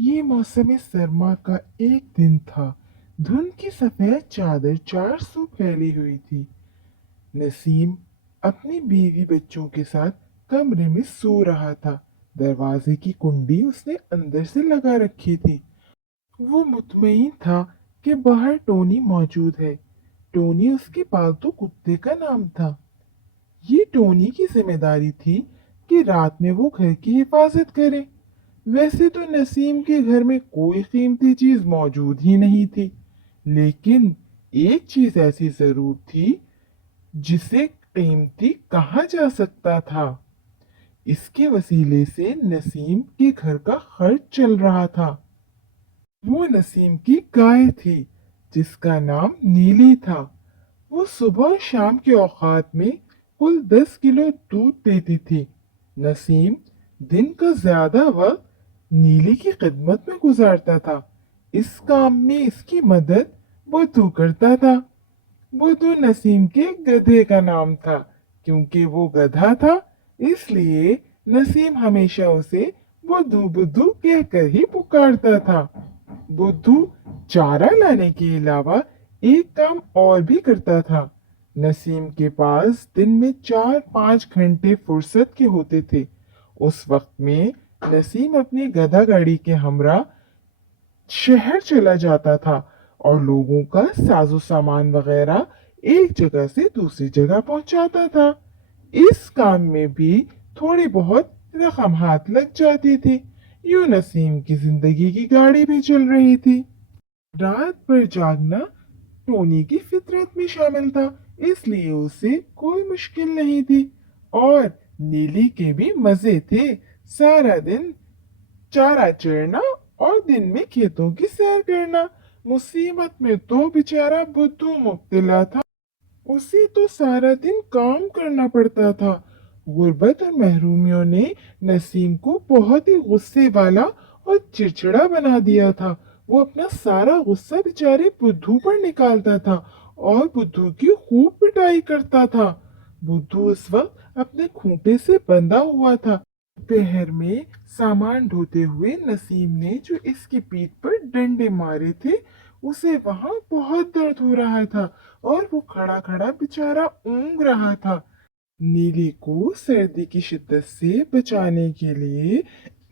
ये मौसम सरमा का एक दिन था। धुंध की सफेद चादर चार सौ फैली हुई थी। नसीम अपनी बीवी बच्चों के साथ कमरे में सो रहा था। दरवाजे की कुंडी उसने अंदर से लगा रखी थी। वो मुतमईन था कि बाहर टोनी मौजूद है। टोनी उसके पालतू कुत्ते का नाम था। ये टोनी की जिम्मेदारी थी कि रात में वो घर की हिफाजत करे। वैसे तो नसीम के घर में कोई कीमती चीज मौजूद ही नहीं थी, लेकिन एक चीज ऐसी जरूर थी जिसे कीमती कहा जा सकता था। इसके वसीले से नसीम के घर का खर्च चल रहा था। वो नसीम की गाय थी जिसका नाम नीली था। वो सुबह और शाम के औकात में कुल 10 किलो दूध देती थी। नसीम दिन का ज्यादा वक्त नीली की खिदमत में गुजारता था। इस काम में इसकी मदद बुद्धू करता था। बुद्धू नसीम के गधे का नाम था। क्योंकि वो गधा था, इसलिए नसीम हमेशा उसे बुद्धू बुद्धू कहकर ही पुकारता था। बुद्धू चारा लाने के अलावा एक काम और भी करता था। नसीम के पास दिन में 4-5 घंटे फुर्सत के होते थे। उस वक्त में नसीम अपनी गधा गाड़ी के हमरा शहर चला जाता था और लोगों का साजो सामान वगैरह एक जगह से दूसरी जगह पहुंचाता था। इस काम में भी थोड़ी बहुत रकम हाथ लग जाती थी। यूं नसीम की जिंदगी की गाड़ी भी चल रही थी। रात भर जागना टोनी की फितरत में शामिल था, इसलिए उसे कोई मुश्किल नहीं थी। और नीली के भी मजे थे। सारा दिन चारा चरना और दिन में खेतों की सैर करना। मुसीबत में तो बेचारा बुद्धू मुब्तला था। उसे तो सारा दिन काम करना पड़ता था। गुर्बत और महरूमियों ने नसीम को बहुत ही गुस्से वाला और चिड़चिड़ा बना दिया था। वो अपना सारा गुस्सा बेचारे बुद्धू पर निकालता था और बुद्धू की खूब पिटाई करता था। बुद्धू उस वक्त अपने खूंटे से बंधा हुआ था। दोपहर में सामान ढोते हुए नसीम ने जो इसकी पीठ पर डंडे मारे थे, उसे वहां बहुत दर्द हो रहा था और वो खड़ा खड़ा बेचारा ऊँग रहा था। नीली को सर्दी की शिद्दत से बचाने के लिए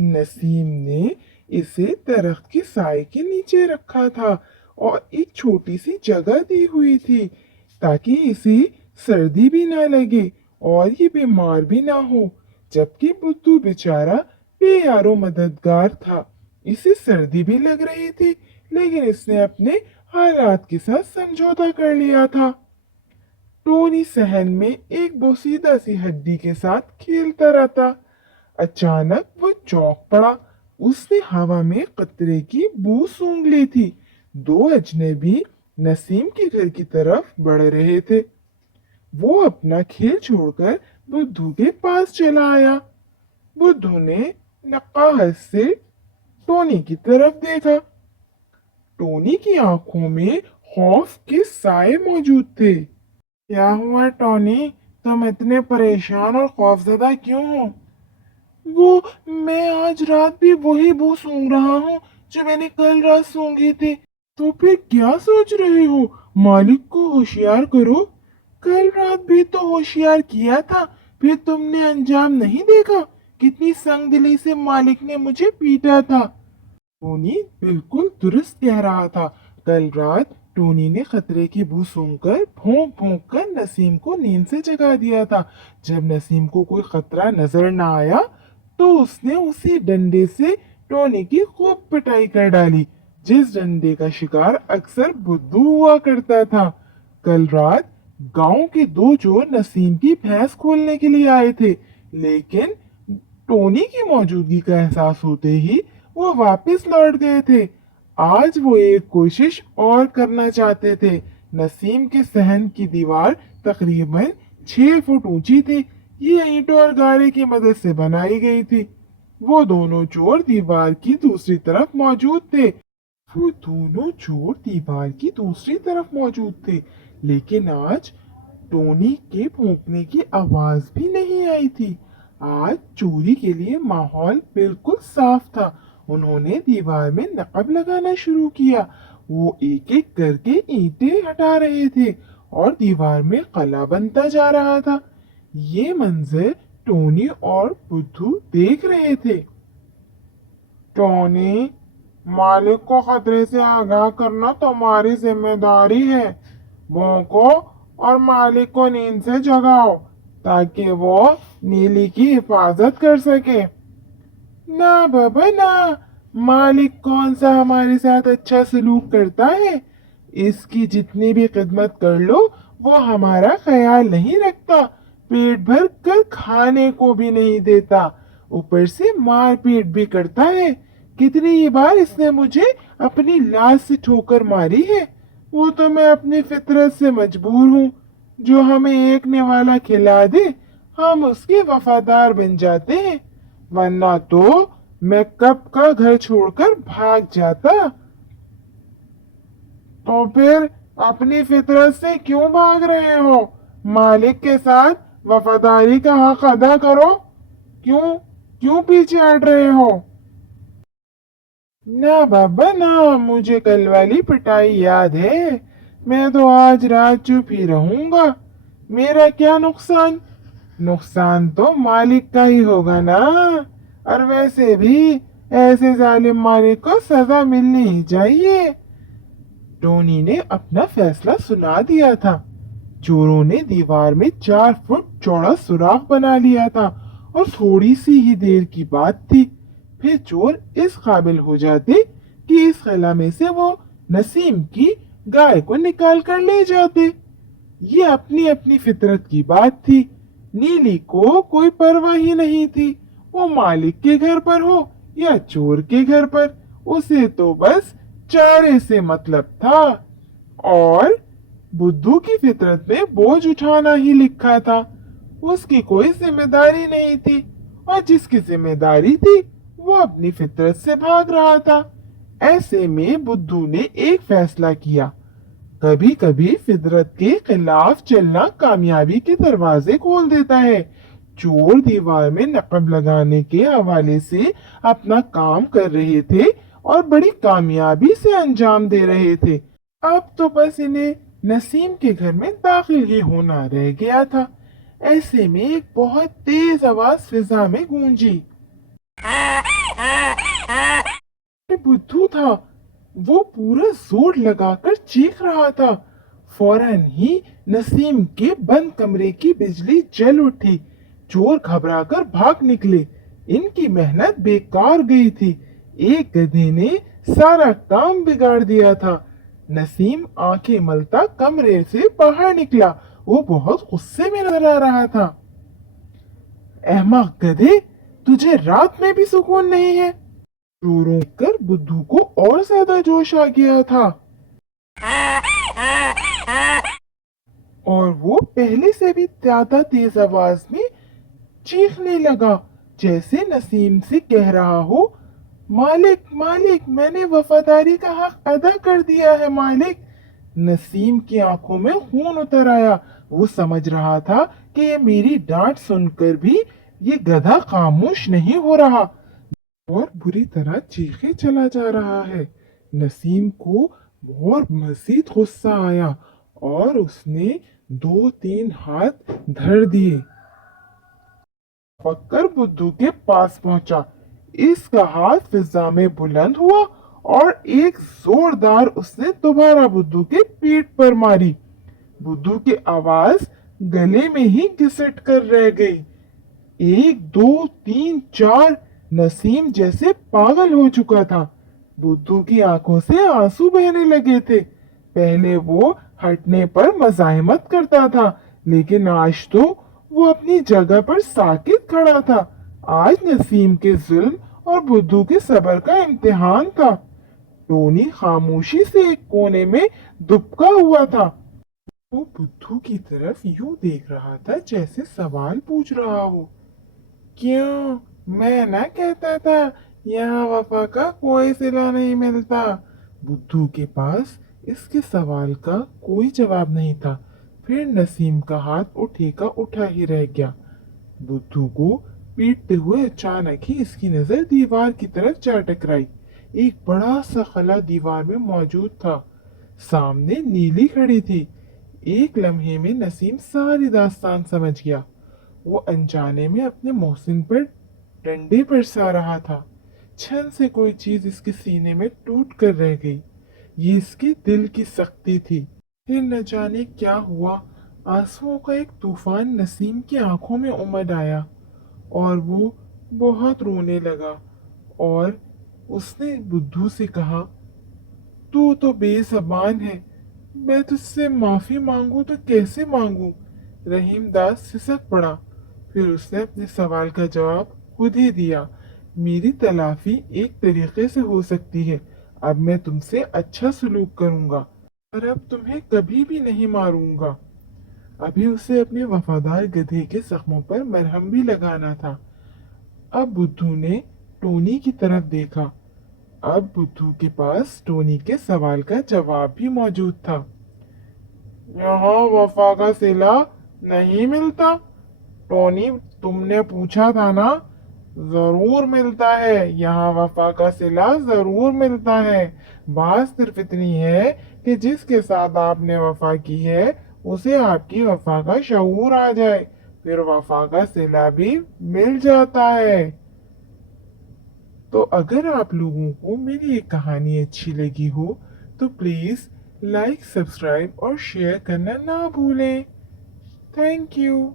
नसीम ने इसे दरख्त की साए के नीचे रखा था और एक छोटी सी जगह दी हुई थी ताकि इसे सर्दी भी ना लगे और ये बीमार भी ना हो। जबकि बुद्धू बेचारा बेयारो मददगार था। इसे सर्दी भी लग रही थी, लेकिन इसने अपने हालात के साथ समझौता कर लिया था। टोनी सहन में एक बोसीदा सी हड्डी के साथ खेलता रहता। अचानक वो चौंक पड़ा। उसने हवा में कतरे की बू सूंघ ली थी। दो अजनबी नसीम के घर की तरफ बढ़ रहे थे। वो अपना खेल छोड़कर बुद्धू के पास चला आया। बुद्धू ने नकाहत से टोनी की तरफ देखा। टोनी की आंखों में खौफ के साए मौजूद थे। क्या हुआ टोनी? तुम इतने परेशान और खौफजदा क्यों हो? वो मैं आज रात भी वही बू सूंघ रहा हूँ जो मैंने कल रात सूंघी थी। तो फिर क्या सोच रहे हो? मालिक को होशियार करो। कल रात भी तो होशियार किया था, फिर तुमने अंजाम नहीं देखा? कितनी संगदिली से मालिक ने मुझे पीटा था। टोनी बिल्कुल दुरुस्त कह रहा था। कल रात टोनी ने खतरे की बू सूंघकर भौंक भौंक कर नसीम को नींद से जगा दिया था। जब नसीम को कोई खतरा नजर न आया तो उसने उसी डंडे से टोनी की खूब पिटाई कर डाली, जिस डंडे का शिकार अक्सर बुद्धू हुआ करता था। कल रात गांव के दो चोर नसीम की भैंस खोलने के लिए आए थे, लेकिन टोनी की मौजूदगी का एहसास होते ही वो वापस लौट गए थे। आज वो एक कोशिश और करना चाहते थे। नसीम के सहन की दीवार तकरीबन 6 फुट ऊंची थी। ये ईंटों और गारे की मदद से बनाई गई थी। वो दोनों चोर दीवार की दूसरी तरफ मौजूद थे। वो दोनों चोर दीवार की दूसरी तरफ मौजूद थे, लेकिन आज टोनी के भौंकने की आवाज भी नहीं आई थी। आज चोरी के लिए माहौल बिल्कुल साफ था उन्होंने दीवार में नकब लगाना शुरू किया। वो एक एक करके ईंटें हटा रहे थे और दीवार में कला बनता जा रहा था। ये मंजर टोनी और बुद्धू देख रहे थे। टोनी, मालिक को खतरे से आगाह करना तुम्हारी जिम्मेदारी है। भौंको और मालिक को नींद से जगाओ ताकि वो नीली की हिफाजत कर सके। ना बाबा ना, मालिक कौन सा हमारे साथ अच्छा सलूक करता है। इसकी जितनी भी खिदमत कर लो वो हमारा ख्याल नहीं रखता, पेट भर कर खाने को भी नहीं देता, ऊपर से मार पीट भी करता है। कितनी ही बार इसने मुझे अपनी लाश से ठोकर मारी है। वो तो मैं अपनी फितरत से मजबूर हूँ। जो हमें एक निवाला खिला दे हम उसके वफादार बन जाते हैं, वरना तो मैं कब का घर छोड़कर भाग जाता। तो फिर अपनी फितरत से क्यों भाग रहे हो? मालिक के साथ वफादारी का हक अदा करो। क्यों क्यों पीछे हट रहे हो? ना बाबा ना, मुझे कल वाली पिटाई याद है। मैं तो आज रात चुप ही रहूंगा। मेरा क्या नुकसान? नुकसान तो मालिक का ही होगा ना। और वैसे भी ऐसे जालिम मालिक को सजा मिलनी ही चाहिए। टोनी ने अपना फैसला सुना दिया था। चोरों ने दीवार में 4 फुट चौड़ा सुराख बना लिया था और थोड़ी सी ही देर की बात थी, फिर चोर इस काबिल हो जाते कि इस खला में से वो नसीम की गाय को निकाल कर ले जाते। ये अपनी अपनी फितरत की बात थी। नीली को कोई परवाह ही नहीं थी, वो मालिक के घर पर हो या चोर के घर पर, उसे तो बस चारे से मतलब था। और बुद्धू की फितरत में बोझ उठाना ही लिखा था। उसकी कोई जिम्मेदारी नहीं थी, और जिसकी जिम्मेदारी थी वो अपनी फितरत से भाग रहा था। ऐसे में बुद्धू ने एक फैसला किया। कभी कभी फितरत के खिलाफ चलना कामयाबी के दरवाजे खोल देता है। चोर दीवार में नकब लगाने के हवाले से अपना काम कर रहे थे और बड़ी कामयाबी से अंजाम दे रहे थे। अब तो बस इन्हें नसीम के घर में दाखिल ही होना रह गया था। ऐसे में एक बहुत तेज आवाज फिजा में गूंजी। बुद्धू था। वो पूरा जोर लगाकर चीख रहा था। फौरन ही नसीम के बंद कमरे की बिजली जल उठी। चोर घबराकर भाग निकले। इनकी मेहनत बेकार गई थी। एक गधे ने सारा काम बिगाड़ दिया था। नसीम आंखें मलता कमरे से बाहर निकला। वो बहुत गुस्से में नजर आ रहा था। अहमक गधे, तुझे रात में भी सुकून नहीं है। चोरों कर बुद्धू को और ज्यादा जोश आ गया था और वो पहले से भी ज्यादा तेज आवाज में चीखने लगा, जैसे नसीम से कह रहा हो, मालिक मालिक, मैंने वफादारी का हक अदा कर दिया है मालिक। नसीम की आंखों में खून उतर आया। वो समझ रहा था कि ये मेरी डांट सुनकर भी ये गधा खामोश नहीं हो रहा और बुरी तरह चीखे चला जा रहा है। नसीम को और मजीद गुस्सा आया और उसने 2-3 हाथ धर दिए। पककर बुद्धू के पास पहुंचा। इसका हाथ फिजा में बुलंद हुआ और एक जोरदार उसने दोबारा बुद्धू के पीठ पर मारी। बुद्धू की आवाज गले में ही घिसट कर रह गई। 1 2 3 4 नसीम जैसे पागल हो चुका था। बुद्धू की आंखों से आंसू बहने लगे थे। पहले वो हटने पर मज़ाहमत करता था, लेकिन आज तो वो अपनी जगह पर साकित खड़ा था। आज नसीम के जुल्म और बुद्धू के सब्र का इम्तिहान था। टोनी खामोशी से एक कोने में दुबका हुआ था। वो बुद्धू की तरफ यूं देख रहा था जैसे सवाल पूछ रहा हो। क्यों? मैं ना कहता था यहाँ वफा का कोई सिला नहीं मिलता। बुद्धू के पास इसके सवाल का कोई जवाब नहीं था। फिर नसीम का हाथ उठे का उठा ही रह गया। बुद्धू को पीटते हुए अचानक ही इसकी नजर दीवार की तरफ जा टकराई। एक बड़ा सा खला दीवार में मौजूद था। सामने नीली खड़ी थी। एक लम्हे में नसीम सारी दास्तान समझ गया। वो अनजाने में अपने मोहसिन पर डंडे बरसा रहा था। क्षण से कोई चीज इसके सीने में टूट कर रह गई। ये इसके दिल की सख्ती थी। फिर न जाने क्या हुआ, आंसुओं का एक तूफान नसीम की आंखों में उमड़ आया और वो बहुत रोने लगा। और उसने बुद्धू से कहा, तू तो बेज़बान है, मैं तुझसे माफी मांगू तो कैसे मांगू? रहीम दास सिसक पड़ा। फिर उसने अपने सवाल का जवाब खुद ही दिया। मेरी तलाफी एक तरीके से हो सकती है। अब मैं तुमसे अच्छा सलूक करूंगा और अब तुम्हें कभी भी नहीं मारूंगा। अभी उसे अपने वफादार गधे के जख्मों पर मरहम भी लगाना था। अब बुद्धू ने टोनी की तरफ देखा। अब बुद्धू के पास टोनी के सवाल का जवाब भी मौजूद था। यहाँ वफा का सिला नहीं मिलता? टोनी, तुमने पूछा था ना? जरूर मिलता है, यहाँ वफा का सिला जरूर मिलता है। बात सिर्फ इतनी है कि जिसके साथ आपने वफा की है उसे आपकी वफा का शऊर आ जाए, फिर वफा का सिला भी मिल जाता है। तो अगर आप लोगों को मेरी ये कहानी अच्छी लगी हो तो प्लीज़ लाइक, सब्सक्राइब और शेयर करना ना भूलें। Thank you.